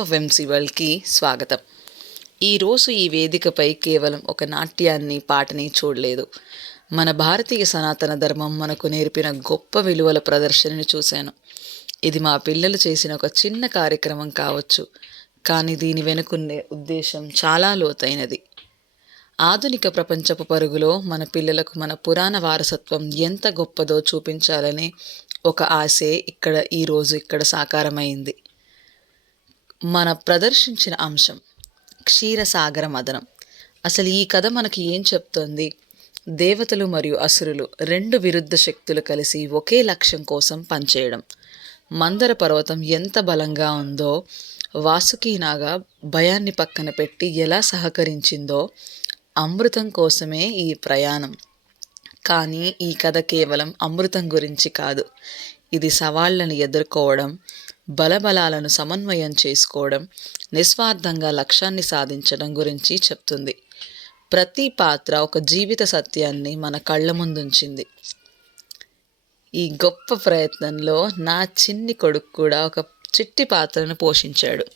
FMC వరల్డ్కి స్వాగతం. ఈరోజు ఈ వేదికపై కేవలం ఒక నాట్యాన్ని పాటని చూడలేదు. మన భారతీయ సనాతన ధర్మం మనకు నేర్పిన గొప్ప విలువల ప్రదర్శనని చూశాను. ఇది మా పిల్లలు చేసిన ఒక చిన్న కార్యక్రమం కావచ్చు, కానీ దీని వెనుకున్నే ఉద్దేశం చాలా లోతైనది. ఆధునిక ప్రపంచపు పరుగులో మన పిల్లలకు మన పురాణ వారసత్వం ఎంత గొప్పదో చూపించాలనే ఒక ఆశే ఈరోజు ఇక్కడ సాకారమైంది. మన ప్రదర్శించిన అంశం క్షీరసాగర మదనం. అసలు ఈ కథ మనకి ఏం చెప్తోంది? దేవతలు మరియు అసురులు రెండు విరుద్ధ శక్తులు కలిసి ఒకే లక్ష్యం కోసం పనిచేయడం. మందర పర్వతం ఎంత బలంగా ఉందో, వాసుకి నాగా భయాన్ని పక్కన పెట్టి ఎలా సహకరించిందో, అమృతం కోసమే ఈ ప్రయాణం. కానీ ఈ కథ కేవలం అమృతం గురించి కాదు. ఇది సవాళ్లను ఎదుర్కోవడం, బలబలాలను సమన్వయం చేసుకోవడం, నిస్వార్థంగా లక్ష్యాన్ని సాధించడం గురించి చెప్తుంది. ప్రతి పాత్ర ఒక జీవిత సత్యాన్ని మన కళ్ళ ముందుంచింది. ఈ గొప్ప ప్రయత్నంలో నా చిన్ని కొడుకు కూడా ఒక చిట్టి పాత్రను పోషించాడు.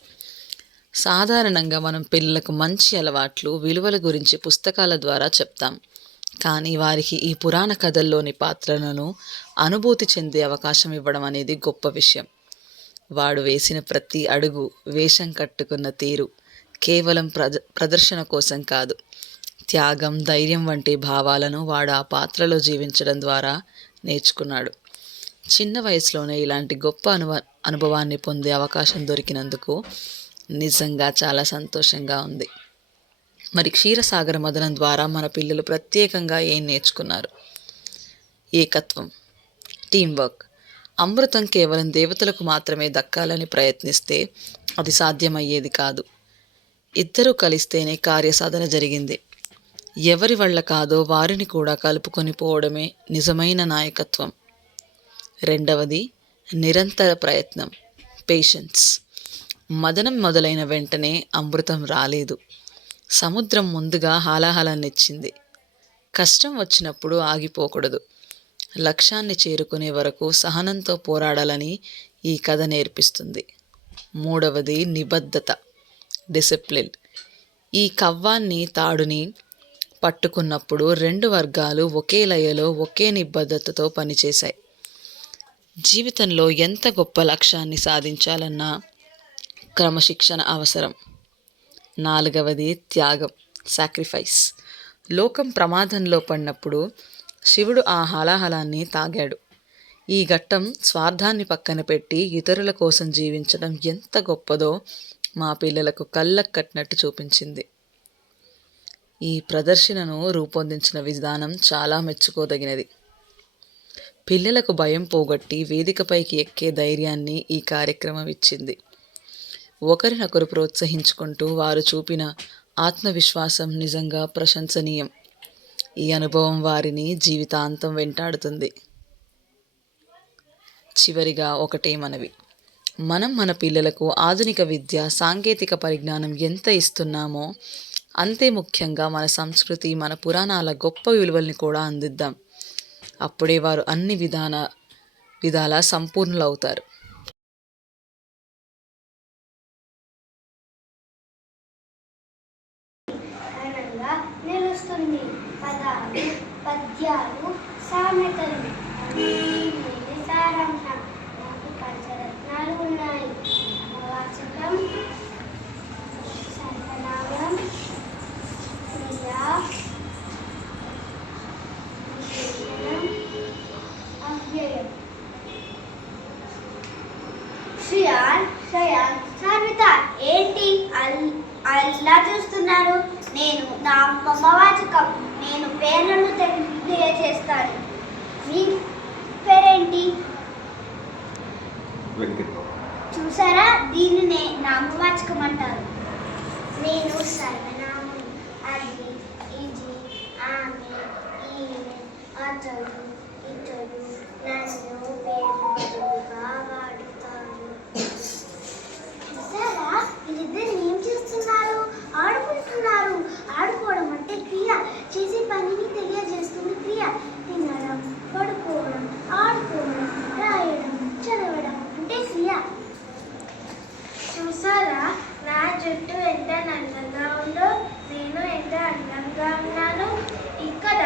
సాధారణంగా మనం పిల్లలకు మంచి అలవాట్లు, విలువల గురించి పుస్తకాల ద్వారా చెప్తాం. కానీ వారికి ఈ పురాణ కథల్లోని పాత్రలను అనుభూతి చెందే అవకాశం ఇవ్వడం అనేది గొప్ప విషయం. వాడు వేసిన ప్రతి అడుగు, వేషం కట్టుకున్న తీరు కేవలం ప్రదర్శన కోసం కాదు. త్యాగం, ధైర్యం వంటి భావాలను వాడు ఆ పాత్రలో జీవించడం ద్వారా నేర్చుకున్నాడు. చిన్న వయసులోనే ఇలాంటి గొప్ప అనుభవాన్ని పొందే అవకాశం దొరికినందుకు నిజంగా చాలా సంతోషంగా ఉంది. మరి క్షీరసాగర మదనం ద్వారా మన పిల్లలు ప్రత్యేకంగా ఏం నేర్చుకున్నారు? ఏకత్వం, టీంవర్క్. అమృతం కేవలం దేవతలకు మాత్రమే దక్కాలని ప్రయత్నిస్తే అది సాధ్యమయ్యేది కాదు. ఇద్దరూ కలిస్తేనే కార్యసాధన జరిగింది. ఎవరి వల్ల కాదో వారిని కూడా కలుపుకొని పోవడమే నిజమైన నాయకత్వం. రెండవది నిరంతర ప్రయత్నం, పేషెన్స్. మదనం మొదలైన వెంటనే అమృతం రాలేదు. సముద్రం ముందుగా హాలాహలాన్నిచ్చింది. కష్టం వచ్చినప్పుడు ఆగిపోకూడదు. లక్ష్యాన్ని చేరుకునే వరకు సహనంతో పోరాడాలని ఈ కథ నేర్పిస్తుంది. మూడవది నిబద్ధత, డిసిప్లిన్. ఈ కవ్వాన్ని, తాడుని పట్టుకున్నప్పుడు రెండు వర్గాలు ఒకే లయలో ఒకే నిబద్ధతతో పనిచేశాయి. జీవితంలో ఎంత గొప్ప లక్ష్యాన్ని సాధించాలన్నా క్రమశిక్షణ అవసరం. నాలుగవది త్యాగం, సాక్రిఫైస్. లోకం ప్రమాదంలో పడినప్పుడు శివుడు ఆ హాలాహలాన్ని తాగాడు. ఈ ఘట్టం స్వార్థాన్ని పక్కన పెట్టి ఇతరుల కోసం జీవించడం ఎంత గొప్పదో మా పిల్లలకు కళ్ళకు కట్టినట్టు చూపించింది. ఈ ప్రదర్శనను రూపొందించిన విధానం చాలా మెచ్చుకోదగినది. పిల్లలకు భయం పోగొట్టి వేదికపైకి ఎక్కే ధైర్యాన్ని ఈ కార్యక్రమం ఇచ్చింది. ఒకరినొకరు ప్రోత్సహించుకుంటూ వారు చూపిన ఆత్మవిశ్వాసం నిజంగా ప్రశంసనీయం. ఈ అనుభవం వారిని జీవితాంతం వెంటాడుతుంది. చివరిగా ఒకటే మనవి. మనం మన పిల్లలకు ఆధునిక విద్య, సాంకేతిక పరిజ్ఞానం ఎంత ఇస్తున్నామో అంతే ముఖ్యంగా మన సంస్కృతి, మన పురాణాల గొప్ప విలువల్ని కూడా అందిద్దాం. అప్పుడే వారు అన్ని విధాలా సంపూర్ణులవుతారు. నిలుస్తుంది పదాలు, పద్యాలు, సామెతలు, సారాంశం. నాకు పంచరత్నాలు ఉన్నాయి. వాచకం, సర్వనామం, క్రియా, విశేషణం, అవ్యయం. శ్రేయాన్, సార్విత, ఏంటి అలా చూస్తున్నారు? నేను నా మమవాచకం. నేను పేర్లను తెలియజేస్తాను. మీ పేరేంటి? చూసారా, దీనినే నామవాచకం అంటారు. నేను సర్వనామం. అది, ఇది, ఆమె, ఈమె, అతడు, ఇతడు, నన్ను పేర్లుగా వాడుతారు. చూసారా, వీళ్ళిద్దరు ఏం చేస్తున్నారు? ఆడుకుంటున్నారు. ఆడుకోవడం అంటే క్రియ. చేసే పనిని తెలియజేస్తుంది క్రియ. తినడం, పడుకోవడం, ఆడుకోవడం, రాయడం, చదవడం అంటే క్రియ. చూసారా, జుట్టు ఎంత నల్లగా ఉందో నేను ఎంత అందంగా ఉన్నాను. ఇక్కడ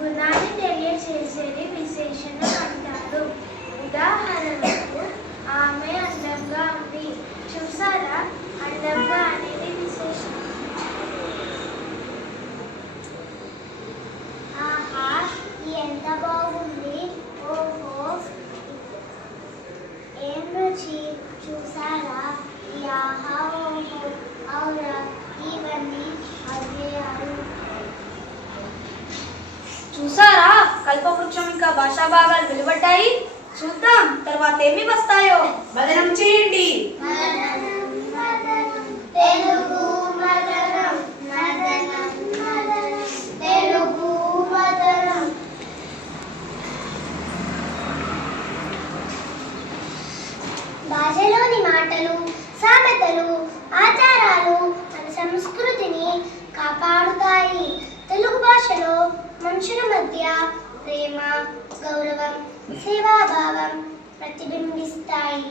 గుణాన్ని తెలియచేసేది విశేషణం అంటారు. ఉదాహరణకు ఆమె అందంగా ఉంది. చూసారా, అందంగా అనేది విశేషణం. ఆహా, ఎంత బాగుంది. ఓహో, ఏం రుచి. చూసారా, ఈ ఆహా, ఓహో, ఔరా, ఇవన్నీ అవ్యయాలు. చూసారా, కల్పవృక్షం ఇంకా భాషా భాగాలు వెలువడ్డాయి. చూద్దాం తర్వాత ఏమి వస్తాయో. మదనం చేయండి. తెలుగు మదనం, మదనం, మదనం, తెలుగు మదనం. భాషలోని మాటలు, సామెతలు, ఆచారాలు మన సంస్కృతిని కాపాడుతాయి. తెలుగు భాషలో మనుషుల మధ్య ప్రేమ, గౌరవం, సేవాభావం ప్రతిబింబిస్తాయి.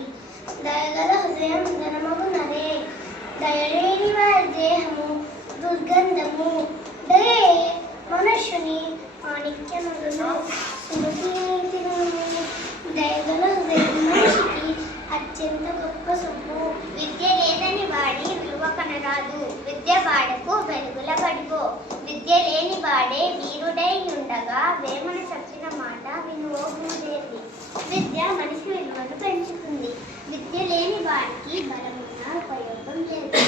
దయగల హృదయం ధనమగునదే, దయలేని వారి దేహము దుర్గంధము. దయే మనుష్యుని మాణిక్యములను, సుమతి నీతిను. దయగల హృదయం మనిషికి అత్యంత గొప్ప సొమ్ము. విద్య లేదని వాడి విలువ కనరాదు. విద్య వాడకు వెలుగుల పడిపో. విద్య లేని వాడే వీరుడై ఉండగా వేమన చెప్పిన మాట వినువో భూదేవి. విద్య మనిషి విలువను పెంచుతుంది. విద్య లేని వాడికి బలమున్న ఉపయోగం లేదు.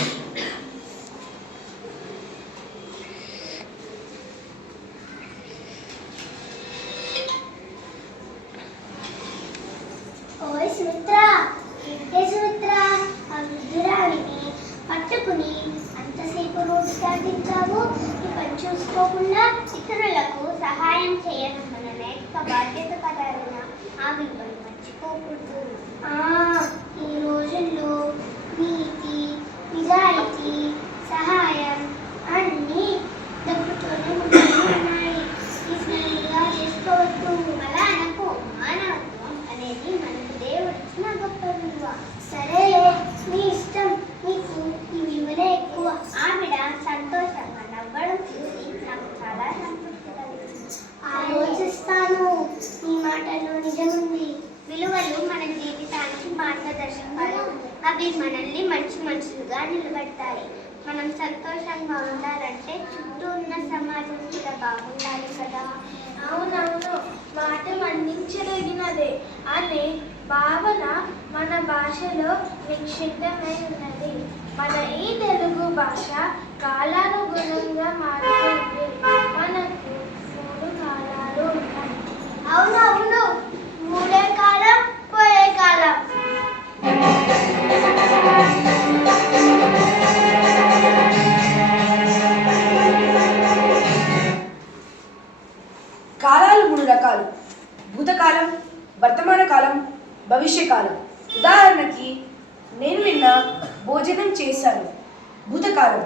ఓయ్ సుమిత్ర, ఏ సుమిత్ర, ఆ వృద్ధురాలిని పట్టుకుని అంతసేపు రోడ్డు దాటించావు. ఈ పని చూసుకోకుండా ఇతరులకు సహాయం చేయడం మన నైతిక బాధ్యత కదారిన ఆ విలువను మర్చిపోకూడదు. ఈ రోజుల్లో నీతి, నిజాయితీ, సహాయం అన్నీ డబ్బుతోనే ఉన్నాయి. ఈ స్నేహితుగా చేసుకోవద్దు. అలా అనకు. మానవత్వం అనేది మనకు దేవుడిచ్చిన గొప్ప విలువ. సరే, నీ ఇష్టం. నీకు ఈ విలువనే ఎక్కువ. ఆవిడ సంతోషంగా నవ్వడం చూసి నాకు చాలా సంతృప్తి కలిగింది. ఆలోచిస్తాను, నీ మాటలో నిజముంది. విలువలు మన జీవితానికి మార్గదర్శకాలు. అవి మనల్ని మంచి మనుషులుగా నిలబెడతాయి. మనం సంతోషంగా ఉండాలంటే చుట్టూ ఉన్న సమాజం కూడా బాగుండాలి కదా. అవునవును, మాట మన్నించదగినదే అనే భావన మన భాషలో నిక్షిప్తమై ఉన్నది. మన ఈ తెలుగు భాష కాలానుగుణంగా మారుతుంది. మనకు 3 కాలాలు ఉన్నాయి. అవునవును, 3 కాలం, పోయే కాలం. కాలాలు 3 రకాలు: భూతకాలం, వర్తమాన కాలం, భవిష్యకాలం. ఉదాహరణకి నేను నిన్న భోజనం చేశాను. భూతకాలం.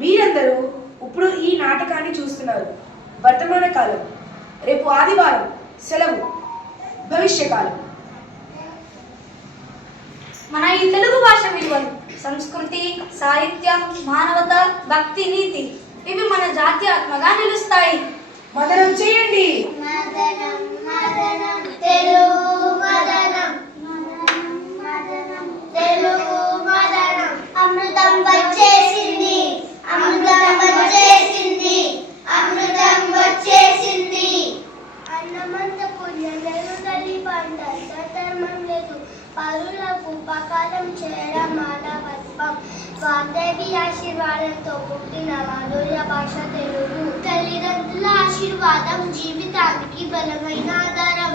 మీరందరూ ఇప్పుడు ఈ నాటకాన్ని చూస్తున్నారు. వర్తమాన కాలం. రేపు ఆదివారం సెలవు. భవిష్యకాలం. మన ఈ తెలుగు భాష విలువలు, సంస్కృతి, సాహిత్యం, మానవత, భక్తి, నీతి ఇవి మన జాతి ఆత్మగా నిలుస్తాయి. మదనం చేయండి. మదనం, మదనం, తెలుగు మదనం, మదనం, మదనం, తెలుగు మదనం. అమృతం వచ్చేసింది, అమృతం వచ్చేసింది, అమృతం వచ్చేసింది. అన్నమంత పుణ్యం లేదు, తల్లి పంటంత ధర్మం లేదు. పరులకు ఉపకారం చేయడం మానవత్వం. వాగ్దేవి ఆశీర్వాదంతో పుట్టిన మాధుర్య భాష తెలుగు. తల్లిదండ్రుల ఆశీర్వాదం జీవితానికి బలమైన ఆధారం.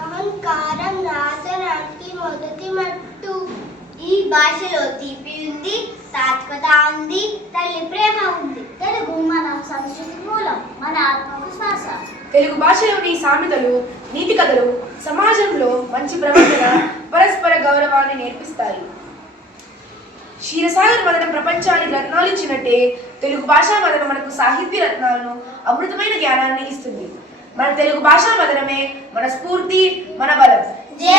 అహంకారం నాశనానికి మొదటి మట్టు. ఈ భాషలో తీపి ఉంది, తాత్వికత ఉంది, తల్లి ప్రేమ ఉంది. తెలుగు మన సంస్కృతి మూలం, మన ఆత్మకు శ్వాస. తెలుగు భాషలోని సామెతలు, నీతి కథలు సమాజంలో మంచి ప్రవర్తన, పరస్పర గౌరవాన్ని నేర్పిస్తాయి. క్షీరసాగర్ మదనం ప్రపంచానికి రత్నాలు ఇచ్చినట్టే తెలుగు భాషా మదనం మనకు సాహిత్య రత్నాలను, అమృతమైన జ్ఞానాన్ని ఇస్తుంది. మన తెలుగు భాషా మదనమే మన స్ఫూర్తి, మన బలం. జై